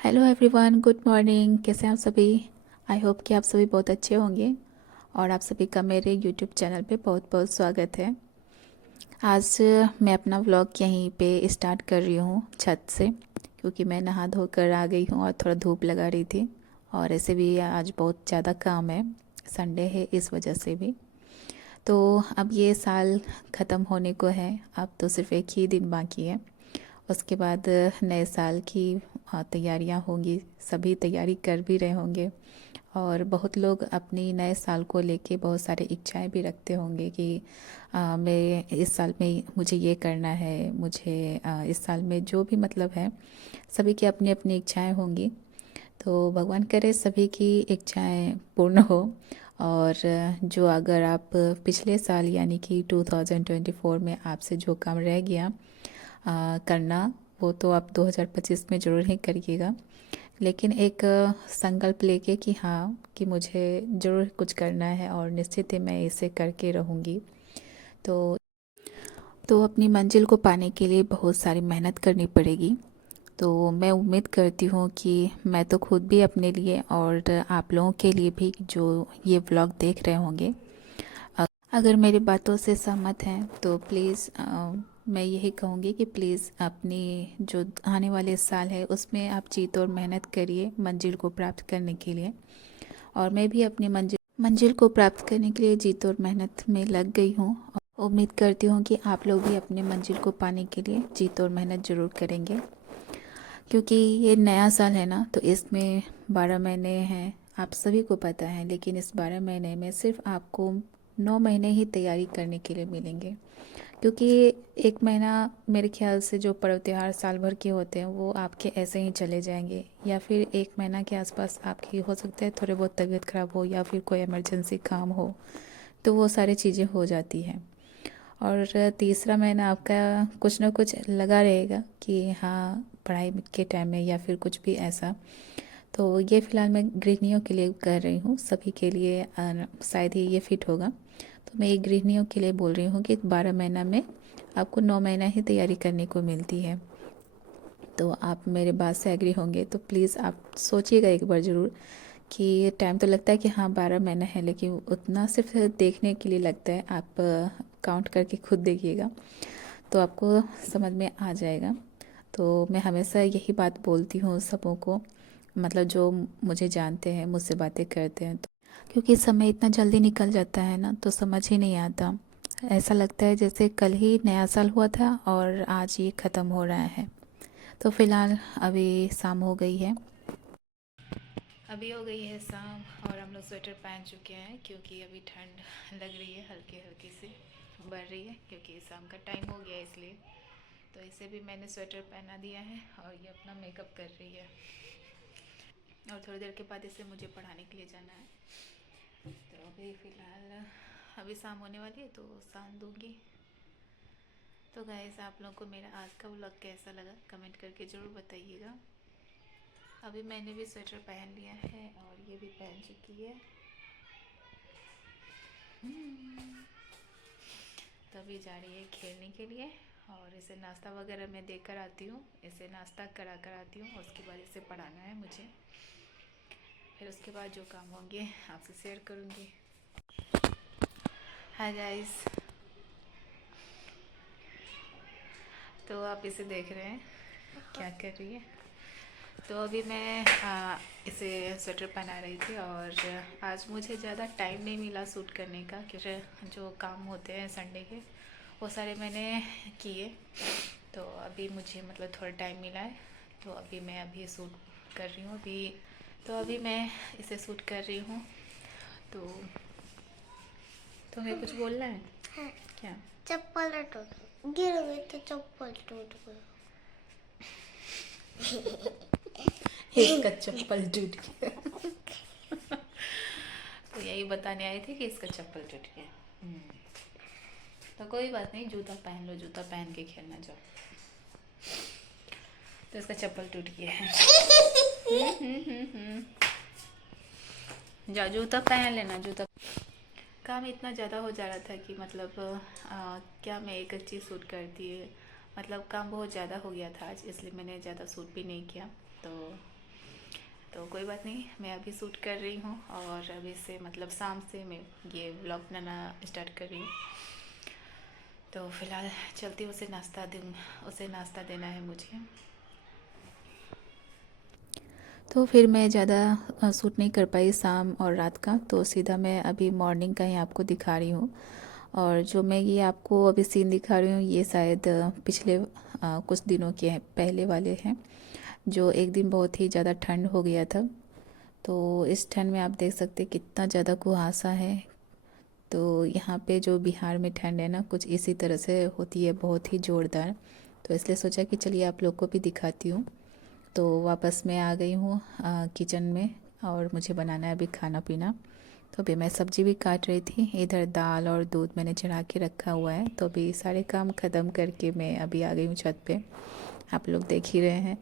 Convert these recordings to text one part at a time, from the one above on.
Hello everyone, good morning. कैसे हैं आप सभी? आई होप कि आप सभी बहुत अच्छे होंगे और आप सभी का मेरे यूट्यूब चैनल पे बहुत बहुत स्वागत है। आज मैं अपना व्लॉग यहीं पे स्टार्ट कर रही हूँ छत से, क्योंकि मैं नहा धो कर आ गई हूँ और थोड़ा धूप लगा रही थी। और ऐसे भी आज बहुत ज़्यादा काम है, संडे है इस वजह से भी। तो अब ये साल ख़त्म होने को है, अब तो सिर्फ एक ही दिन बाकी है। उसके बाद नए साल की तैयारियां होंगी, सभी तैयारी कर भी रहे होंगे। और बहुत लोग अपनी नए साल को लेके बहुत सारे इच्छाएं भी रखते होंगे कि मैं इस साल में मुझे ये करना है, मुझे इस साल में जो भी मतलब है, सभी की अपनी अपनी इच्छाएं होंगी। तो भगवान करे सभी की इच्छाएं पूर्ण हो। और जो अगर आप पिछले साल यानी कि 2024 में आपसे जो काम रह गया करना, वो तो आप 2025 में ज़रूर ही करिएगा। लेकिन एक संकल्प लेके कि हाँ, कि मुझे ज़रूर कुछ करना है और निश्चित ही मैं इसे करके रहूँगी। तो अपनी मंजिल को पाने के लिए बहुत सारी मेहनत करनी पड़ेगी। तो मैं उम्मीद करती हूँ कि मैं तो खुद भी अपने लिए और आप लोगों के लिए भी जो ये व्लॉग देख रहे होंगे, अगर मेरी बातों से सहमत हैं तो प्लीज़ मैं यही कहूँगी कि प्लीज़ अपनी जो आने वाले साल है उसमें आप जीत और मेहनत करिए मंजिल को प्राप्त करने के लिए। और मैं भी अपनी मंजिल को प्राप्त करने के लिए जीत और मेहनत में लग गई हूँ। और उम्मीद करती हूँ कि आप लोग भी अपने मंजिल को पाने के लिए जीत और मेहनत ज़रूर करेंगे, क्योंकि ये नया साल है ना, तो इसमें 12 महीने हैं, आप सभी को पता है। लेकिन इस 12 महीने में सिर्फ आपको 9 महीने ही तैयारी करने के लिए मिलेंगे, क्योंकि एक महीना मेरे ख्याल से जो पर्व त्योहार साल भर के होते हैं वो आपके ऐसे ही चले जाएंगे, या फिर एक महीना के आसपास आपकी हो सकता है थोड़े बहुत तबीयत ख़राब हो या फिर कोई इमरजेंसी काम हो, तो वो सारी चीज़ें हो जाती हैं। और तीसरा महीना आपका कुछ ना कुछ लगा रहेगा कि हाँ, पढ़ाई के टाइम में या फिर कुछ भी ऐसा। तो ये फ़िलहाल मैं गृहिणियों के लिए कर रही हूँ, सभी के लिए शायद ही ये फिट होगा। तो मैं ये गृहिणियों के लिए बोल रही हूँ कि 12 महीना में आपको 9 महीना ही तैयारी करने को मिलती है। तो आप मेरे बात से एग्री होंगे तो प्लीज़ आप सोचिएगा एक बार ज़रूर कि टाइम तो लगता है कि हाँ 12 महीना है, लेकिन उतना सिर्फ देखने के लिए लगता है। आप काउंट करके खुद देखिएगा तो आपको समझ में आ जाएगा। तो मैं हमेशा यही बात बोलती हूँ सबों को, मतलब जो मुझे जानते हैं, मुझसे बातें करते हैं, तो क्योंकि समय इतना जल्दी निकल जाता है ना, तो समझ ही नहीं आता। ऐसा लगता है जैसे कल ही नया साल हुआ था और आज ये ख़त्म हो रहा है। तो फ़िलहाल अभी शाम हो गई है, अभी हो गई है शाम और हम लोग स्वेटर पहन चुके हैं, क्योंकि अभी ठंड लग रही है, हल्की हल्की सी बढ़ रही है, क्योंकि शाम का टाइम हो गया इसलिए। तो इसे भी मैंने स्वेटर पहना दिया है और ये अपना मेकअप कर रही है। और थोड़ी देर के बाद इसे मुझे पढ़ाने के लिए जाना है। तो अभी फ़िलहाल अभी शाम होने वाली है तो शाम दूंगी। तो गाइस, आप लोगों को मेरा आज का व्लॉग कैसा लगा कमेंट करके ज़रूर बताइएगा। अभी मैंने भी स्वेटर पहन लिया है और ये भी पहन चुकी है। तभी जा रही है खेलने के लिए और इसे नाश्ता वगैरह मैं देकर आती हूँ, इसे नाश्ता करा कर आती हूँ। उसके बाद इसे पढ़ाना है मुझे, फिर उसके बाद जो काम होंगे आपसे शेयर करूँगी। हाय गाइस, तो आप इसे देख रहे हैं क्या कर रही है। तो अभी मैं इसे स्वेटर पहना रही थी और आज मुझे ज़्यादा टाइम नहीं मिला सूट करने का, क्योंकि जो काम होते हैं संडे के वो सारे मैंने किए। तो अभी मुझे मतलब थोड़ा टाइम मिला है, तो अभी मैं अभी सूट कर रही हूँ अभी। तो अभी मैं इसे सूट कर रही हूँ। तो तुम्हें कुछ बोलना है? हाँ। क्या? चप्पल टूट गिर गई तो चप्पल टूट गई। इसका चप्पल टूट गया। तो यही बताने आई थी कि इसका चप्पल टूट गया। तो कोई बात नहीं, जूता पहन लो, जूता पहन के खेलना जाओ। तो इसका चप्पल टूट गया है। जाओ जूता पहन लेना, जूता। काम इतना ज़्यादा हो जा रहा था कि मतलब क्या मैं एक अच्छी सूट करती है, मतलब काम बहुत ज़्यादा हो गया था आज, इसलिए मैंने ज़्यादा सूट भी नहीं किया। तो तो कोई बात नहीं, मैं अभी शूट कर रही हूँ और अभी से मतलब शाम से मैं ये व्लॉग बनाना स्टार्ट कर रही हूँ। तो फ़िलहाल चलती उसे नाश्ता देना है मुझे। तो फिर मैं ज़्यादा शूट नहीं कर पाई शाम और रात का, तो सीधा मैं अभी मॉर्निंग का ही आपको दिखा रही हूँ। और जो मैं ये आपको अभी सीन दिखा रही हूँ ये शायद पिछले कुछ दिनों के पहले वाले हैं। जो एक दिन बहुत ही ज़्यादा ठंड हो गया था, तो इस ठंड में आप देख सकते हैं कितना ज़्यादा कुहासा है। तो यहाँ पे जो बिहार में ठंड है ना, कुछ इसी तरह से होती है, बहुत ही ज़ोरदार। तो इसलिए सोचा कि चलिए आप लोग को भी दिखाती हूँ। तो वापस मैं आ गई हूँ किचन में, और मुझे बनाना है अभी खाना पीना। तो अभी मैं सब्ज़ी भी काट रही थी, इधर दाल और दूध मैंने चढ़ा के रखा हुआ है। तो अभी सारे काम ख़त्म करके मैं अभी आ गई हूँ छत पे। आप लोग देख ही रहे हैं,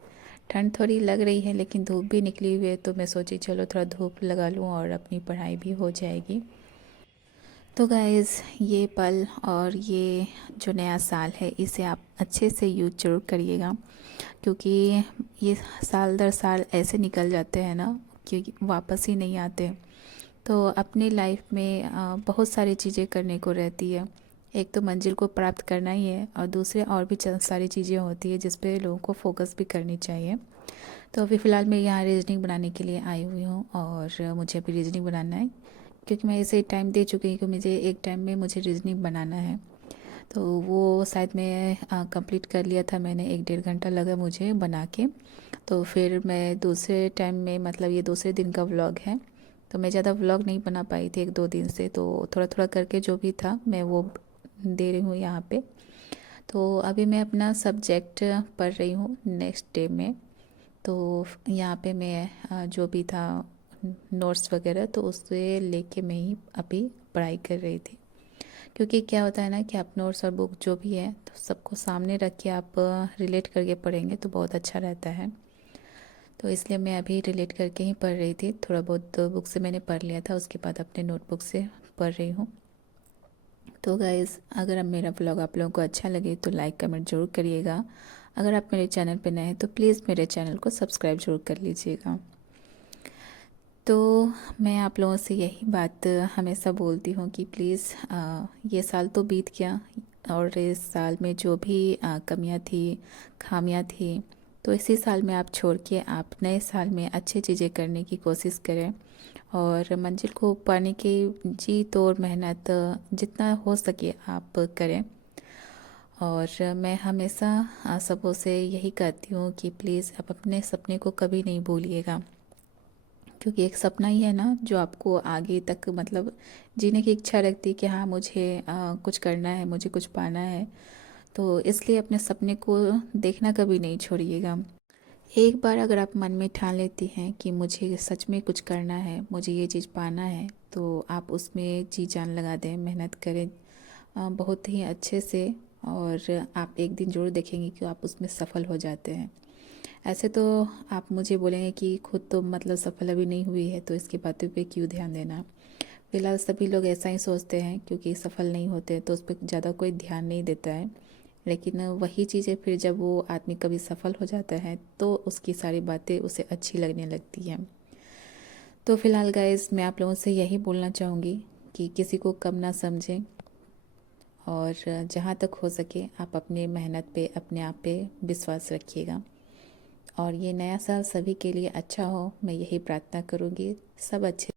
ठंड थोड़ी लग रही है लेकिन धूप भी निकली हुई है, तो मैं सोची चलो थोड़ा धूप लगा लूँ और अपनी पढ़ाई भी हो जाएगी। तो गाइज़, ये पल और ये जो नया साल है इसे आप अच्छे से यूज़ ज़रूर करिएगा, क्योंकि ये साल दर साल ऐसे निकल जाते हैं ना कि वापस ही नहीं आते। तो अपनी लाइफ में बहुत सारी चीज़ें करने को रहती है। एक तो मंजिल को प्राप्त करना ही है, और दूसरे और भी सारी चीज़ें होती है जिस पे लोगों को फोकस भी करनी चाहिए। तो अभी फ़िलहाल मैं यहाँ रीजनिंग बनाने के लिए आई हुई हूँ, और मुझे अभी रीजनिंग बनाना है, क्योंकि मैं इसे टाइम दे चुकी हूँ कि मुझे एक टाइम में मुझे रीजनिंग बनाना है। तो वो शायद मैं कंप्लीट कर लिया था मैंने, 1-1.5 घंटा लगा मुझे बना के। तो फिर मैं दूसरे टाइम में, मतलब ये दूसरे दिन का व्लॉग है, तो मैं ज़्यादा व्लॉग नहीं बना पाई थी 1-2 दिन से। तो थोड़ा थोड़ा करके जो भी था मैं वो दे रही हूँ यहाँ पे। तो अभी मैं अपना सब्जेक्ट पढ़ रही हूँ नेक्स्ट डे में। तो यहाँ पे मैं जो भी था नोट्स वगैरह, तो उससे लेके मैं ही अभी पढ़ाई कर रही थी। क्योंकि क्या होता है ना कि आप नोट्स और बुक जो भी है तो सबको सामने रख के आप रिलेट करके पढ़ेंगे तो बहुत अच्छा रहता है। तो इसलिए मैं अभी रिलेट करके ही पढ़ रही थी। थोड़ा बहुत बुक से मैंने पढ़ लिया था, उसके बाद अपने नोटबुक से पढ़ रही हूँ। तो गाइज़, अगर अब मेरा ब्लॉग आप लोगों को अच्छा लगे तो लाइक कमेंट ज़रूर करिएगा। अगर आप मेरे चैनल पर नए हैं तो प्लीज़ मेरे चैनल को सब्सक्राइब ज़रूर कर लीजिएगा। तो मैं आप लोगों से यही बात हमेशा बोलती हूँ कि प्लीज़, ये साल तो बीत गया, और इस साल में जो भी कमियाँ थी, खामियाँ थी, तो इसी साल में आप छोड़ के आप नए साल में अच्छी चीज़ें करने की कोशिश करें, और मंजिल को पाने की जी तोड़ मेहनत जितना हो सके आप करें। और मैं हमेशा सबों से यही कहती हूँ कि प्लीज़ आप अपने सपने को कभी नहीं भूलिएगा, क्योंकि एक सपना ही है ना जो आपको आगे तक मतलब जीने की इच्छा रखती है कि हाँ मुझे कुछ करना है, मुझे कुछ पाना है। तो इसलिए अपने सपने को देखना कभी नहीं छोड़िएगा। एक बार अगर आप मन में ठान लेती हैं कि मुझे सच में कुछ करना है, मुझे ये चीज़ पाना है, तो आप उसमें जी जान लगा दें, मेहनत करें बहुत ही अच्छे से, और आप एक दिन ज़रूर देखेंगे कि आप उसमें सफल हो जाते हैं। ऐसे तो आप मुझे बोलेंगे कि खुद तो मतलब सफल अभी नहीं हुई है तो इसकी बातों पे क्यों ध्यान देना। फिलहाल सभी लोग ऐसा ही सोचते हैं, क्योंकि सफल नहीं होते तो उस पर ज़्यादा कोई ध्यान नहीं देता है। लेकिन वही चीज़ें फिर जब वो आदमी कभी सफल हो जाता है तो उसकी सारी बातें उसे अच्छी लगने लगती हैं। तो फिलहाल गाइस, मैं आप लोगों से यही बोलना चाहूँगी कि किसी को कम ना समझें, और जहाँ तक हो सके आप अपने मेहनत पे, अपने आप पे विश्वास रखिएगा। और ये नया साल सभी के लिए अच्छा हो, मैं यही प्रार्थना करूँगी। सब अच्छे